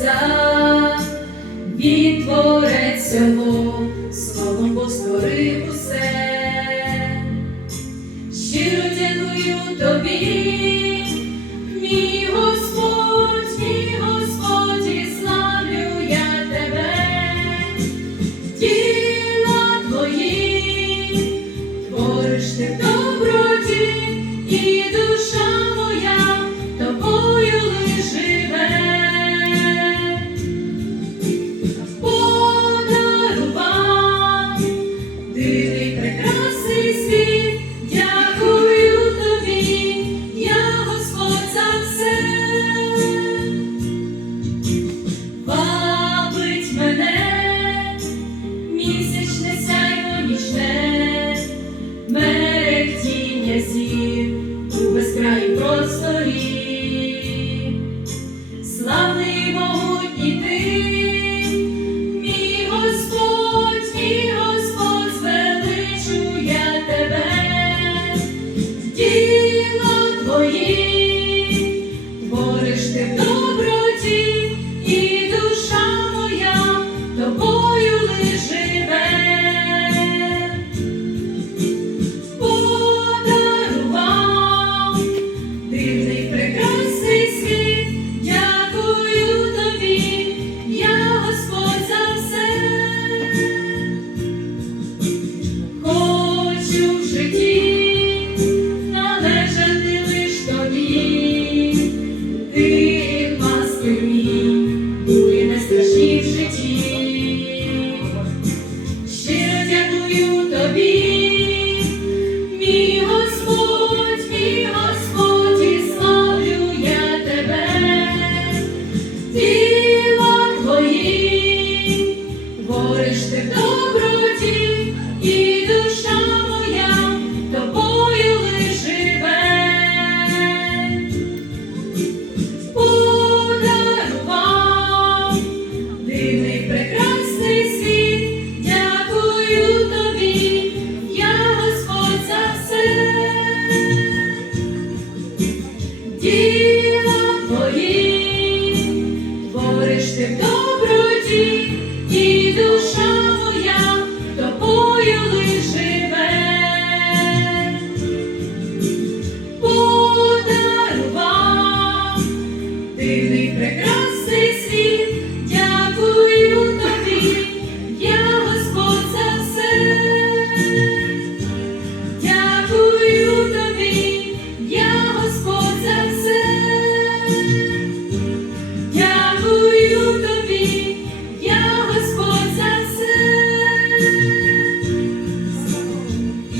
небеса, Він творець цього. Місячне сяйво нічне, script.